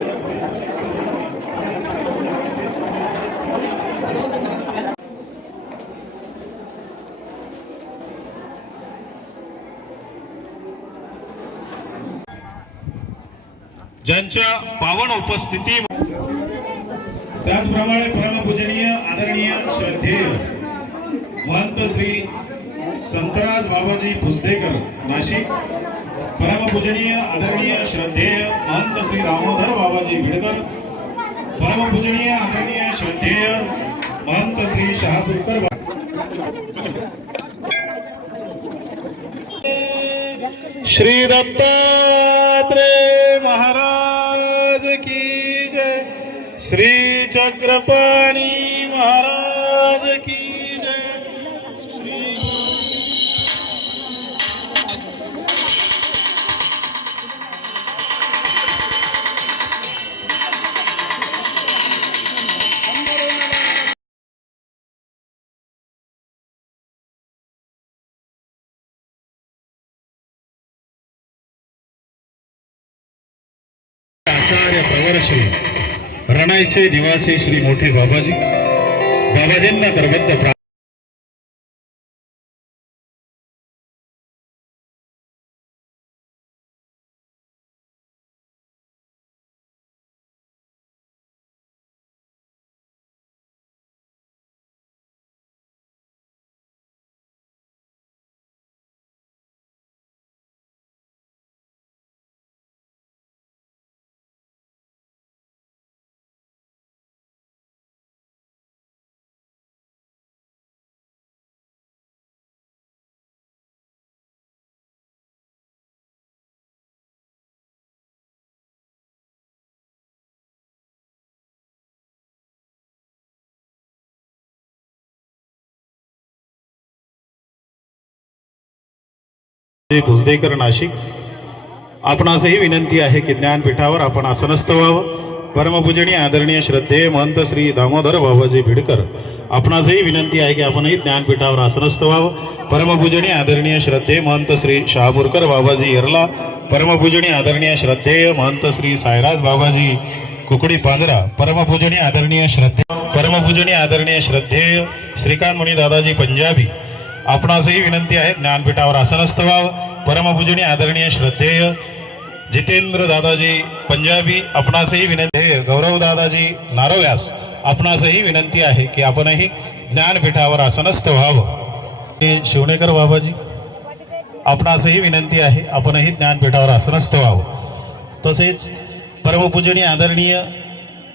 ज्यांच्या पावन उपस्थिती त्याचप्रमाणे परमपूजनीय आदरणीय श्रद्धेय महंत श्री संतराज बाबाजी पुसदेकर नाशिक, परमपूजनीय आदरणीय श्रद्धेय महंत श्री दामोदर बाबाजी भिडकर, परमपूजनीय आदरणीय श्रद्धेय महंत श्री शहापूरकर श्री दत्तात्रेय महाराज की जय, श्री चक्रपाणी महाराज की जय, आचार्य प्रवरश्री रणाईचे निवासी श्री मोठे बाबाजी, बाबाजींना करबद्ध पुसदेकर नाशिक, आपणासही विनंती आहे की ज्ञानपीठावर आपण आसनस्थ व्हावं. परमपूजनीय आदरणीय श्रद्धेय महंत श्री दामोदर बाबाजी भिडकर, आपणासही विनंती आहे की आपणही ज्ञानपीठावर आसनस्थ व्हावं. परमपूजनीय आदरणीय श्रद्धेय महंत श्री शहापूरकर बाबाजी येरला, परमपूजनीय आदरणीय श्रद्धेय महंत श्री सायराज बाबाजी कुकडी पांजरा, परमपूजनीय आदरणीय श्रद्धेय श्रीकांत मुनी दादाजी पंजाबी, आपणासही विनंती आहे ज्ञानपीठावर आसनस्थ व्हावं. परमपूजनीय आदरणीय श्रद्धेय जितेंद्र दादाजी पंजाबी, आपणासही विनंती आहे. गौरव दादाजी नारोव्यास, आपणासही विनंती आहे की आपणही ज्ञानपीठावर आसनस्थ व्हावं. शिवणेकर बाबाजी, आपणासही विनंती आहे आपणही ज्ञानपीठावर आसनस्थ व्हावं. तसेच परमपूजनीय आदरणीय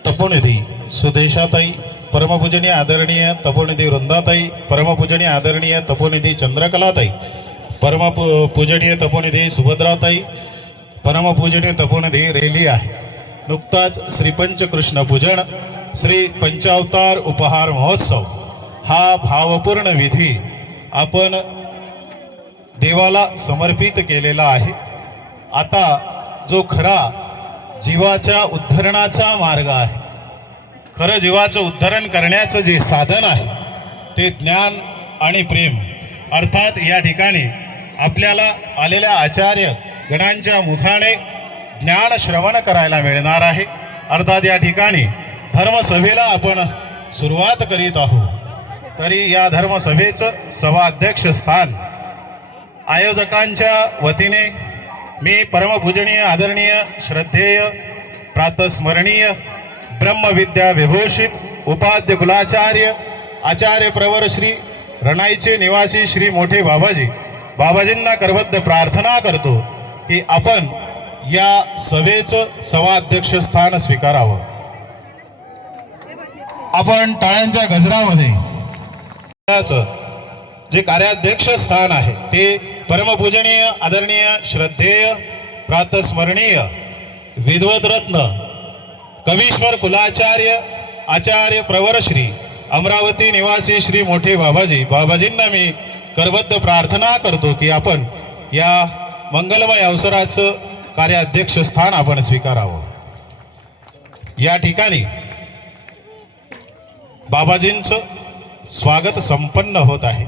तपोनिधी सुदेशाताई, परमपूजनीय आदरणीय तपोनिधी वृंदाताई, परमपूजनीय आदरणीय तपोनिधी चंद्रकलाताई, परमपूजनीय तपोनिधी सुभद्राताई, परमपूजनीय तपोनिधी रेली आहे. नुकताच श्री पंचकृष्ण पूजन, श्री पंचावतार उपहार महोत्सव हा भावपूर्ण विधी आपण देवाला समर्पित केलेला आहे. आता जो खरा जीवाच्या उद्धरणाचा मार्ग आहे, खरं जीवाचं उद्धरण करण्याचं जे साधन आहे ते ज्ञान आणि प्रेम, अर्थात या ठिकाणी आपल्याला आलेल्या आचार्य गणांच्या मुखाने ज्ञान श्रवण करायला मिळणार आहे. अर्थात या ठिकाणी धर्मसभेला आपण सुरुवात करीत आहोत. तरी या धर्मसभेचं सभाध्यक्ष स्थान आयोजकांच्या वतीने मी परमपूजनीय आदरणीय श्रद्धेय प्रातस्मरणीय ब्रह्मविद्या विभूषित उपाध्य कुलाचार्य आचार्य प्रवर श्री रणाईचे निवासी श्री मोठे बाबाजी, बाबाजींना करबद्ध प्रार्थना करतो की आपण या सभेचं सभाध्यक्ष स्थान स्वीकारावं. आपण टाळ्यांच्या गजरामध्ये जे कार्याध्यक्ष स्थान आहे ते परमपूजनीय आदरणीय श्रद्धेय प्रातस्मरणीय विद्वत रत्न कवीश्वर कुलाचार्य आचार्य प्रवर श्री अमरावती निवासी श्री मोठे बाबाजी, बाबाजींना मी करबद्ध प्रार्थना करतो की आपण या मंगलमय अवसराचं कार्याध्यक्ष स्थान आपण स्वीकारावं. या ठिकाणी बाबाजींचं स्वागत संपन्न होत आहे.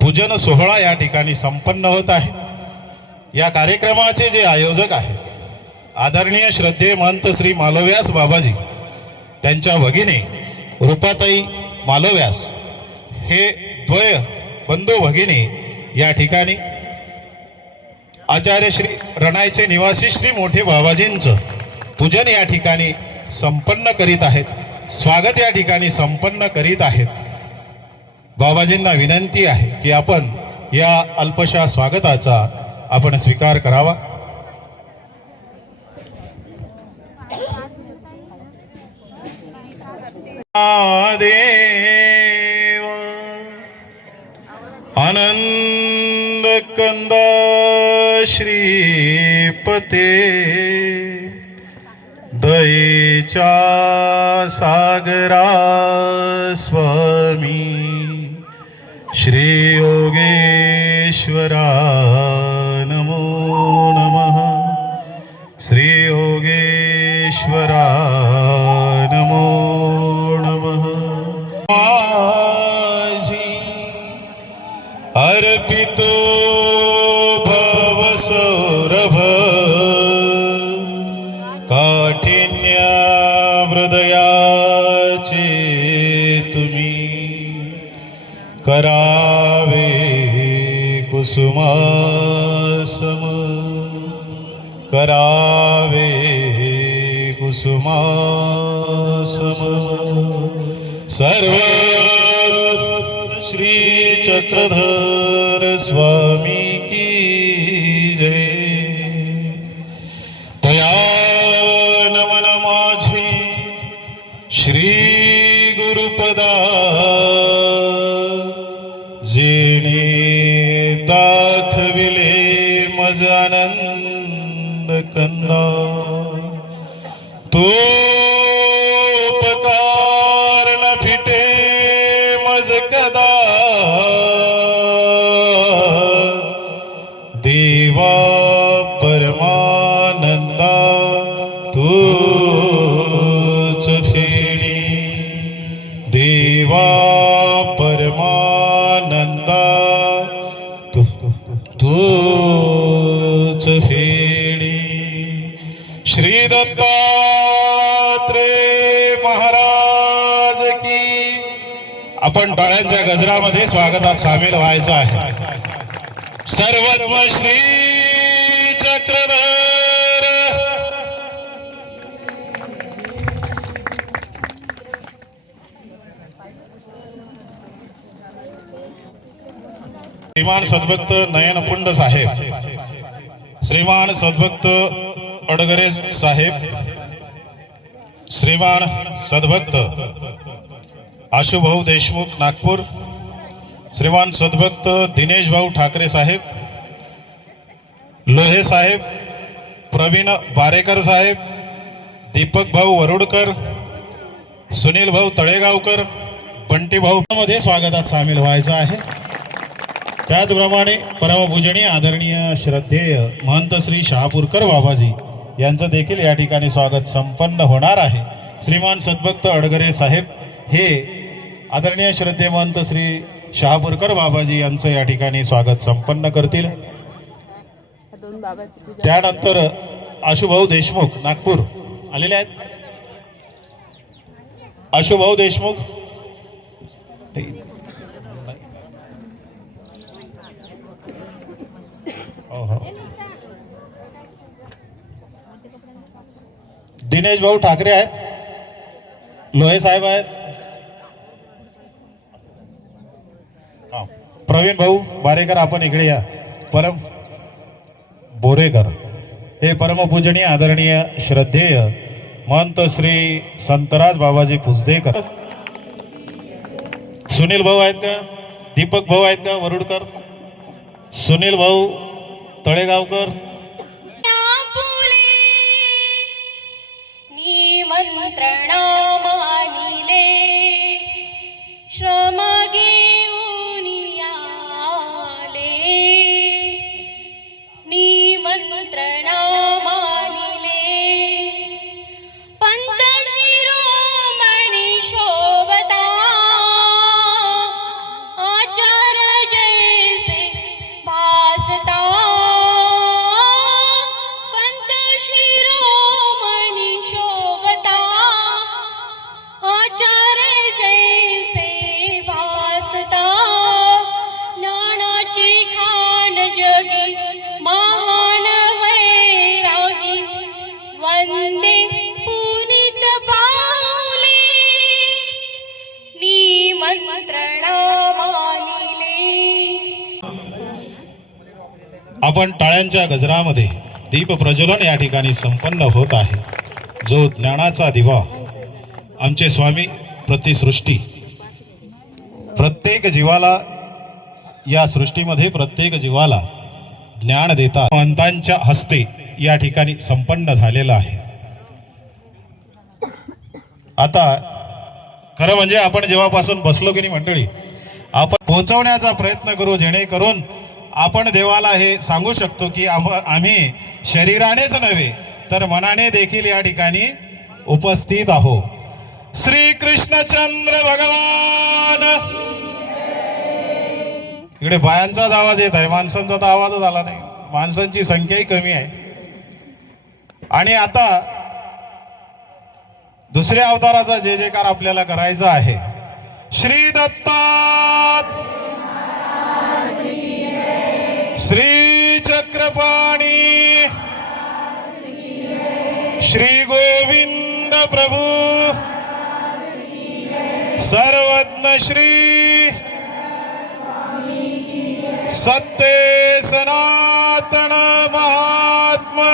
पूजन सोहळा या ठिकाणी संपन्न होत आहे. या कार्यक्रमाचे जे आयोजक आहेत आदरणीय श्रद्धेय महंत श्री मालोव्यास बाबाजी त्यांच्या भगिनी रूपाताई मालोव्यास हे द्वय बंधू भगिनी या ठिकाणी आचार्य श्री रणायचे निवासी श्री मोठे बाबाजींचं पूजन या ठिकाणी संपन्न करीत आहेत. स्वागत या ठिकाणी संपन्न करीत आहेत. बाबाजींना विनंती आहे की आपण या अल्पशा स्वागताचा आपण स्वीकार करावा. देव आनंद कंदा श्रीपते दयेच्या सागरा स्वामी श्री योगेश्वरा नमो नमः. श्री योगेश्वरा नमो नमः. माझी अर्पितो भवसौरभ काठिन्य हृदयाचे तुम्ही करावे कुसुमासम करावे कुसुमासम. सर्व श्री चक्रधर स्वामी की जय. तया नमन माझी श्री गुरुपदा जेणे दाखविले मज आनंद कंदा. तो उपकार न फिटे मज कदा देवा परमानंदा तूच फेडी. देवा परमानंदा तूच फेडी. श्री दत्तात्रेय महाराज की. आपण टाळ्यांच्या गजरामध्ये स्वागतात सामील व्हायचं आहे. सर्वज्ञ श्री चक्रधर श्रीमान सद्भक्त नयनपुंड साहेब, श्रीमान सद्भक्त अडगरे साहेब, श्रीमान सद्भक्त आशुभाऊ देशमुख नागपूर, श्रीमान सद्भक्त दिनेश भाऊ ठाकरे साहेब, लोहे साहेब, प्रवीण बारेकर साहेब, दीपक भाऊ वरुडकर, सुनील भाऊ तळेगावकर, बंटी भाऊ मध्ये स्वागतात सामील व्हायचं आहे. त्याचप्रमाणे परमपूजनीय आदरणीय श्रद्धेय महंत श्री शहापूरकर बाबाजी यांचं देखील या ठिकाणी स्वागत संपन्न होणार आहे. श्रीमान सद्भक्त अडगरे साहेब हे आदरणीय श्रद्धेय महंत श्री शहापूरकर बाबाजी यांचं या ठिकाणी स्वागत संपन्न करतील. त्यानंतर आशुभाऊ देशमुख नागपूर आलेले आहेत. आशुभाऊ देशमुख दिनेश भाऊ ठाकरे आहेत, लोहे साहेब आहेत, प्रवीण भाऊ बारेकर आपण इकडे या. परम बोरेकर हे परमपूजनीय आदरणीय श्रद्धेय महंत श्री संतराज बाबाजी पुजदेकर. सुनील भाऊ आहेत का, दीपक भाऊ आहेत का वरुडकर, सुनील भाऊ तळेगावकर, निमंत्रणा मानिले श्रम घेऊन आले. निमंत्रणा मानिले पंत शिरोमणी शोभता आचार्य जैसे भासता. आपण टाळ्यांच्या गजरामध्ये दीप प्रज्वलन या ठिकाणी संपन्न होत आहे. जो ज्ञानाचा दिवा आमचे स्वामी प्रतिसृष्टी प्रत्येक जीवाला या सृष्टीमध्ये प्रत्येक जीवाला ज्ञान देतात महंतांच्या हस्ते या ठिकाणी संपन्न झालेलं आहे. आता खरं म्हणजे आपण जेव्हापासून बसलो की नाही मंडळी, आपण पोहोचवण्याचा प्रयत्न करू जेणेकरून आपण देवाला हे सांगू शकतो की आम्ही शरीरानेच नव्हे तर मनाने देखील या ठिकाणी उपस्थित आहोत. श्री कृष्णचंद्र भगवान. इकडे बायांचाच आवाज येत आहे, माणसांचा तर आवाजच आला नाही. माणसांची संख्याही कमी आहे. आणि आता दुसऱ्या अवताराचा जय जयकार आपल्याला करायचा आहे. श्री दत्तात, श्री चक्रपाणी, श्री गोविंद प्रभू, सर्वज्ञ श्री सत्य सनातन महात्मा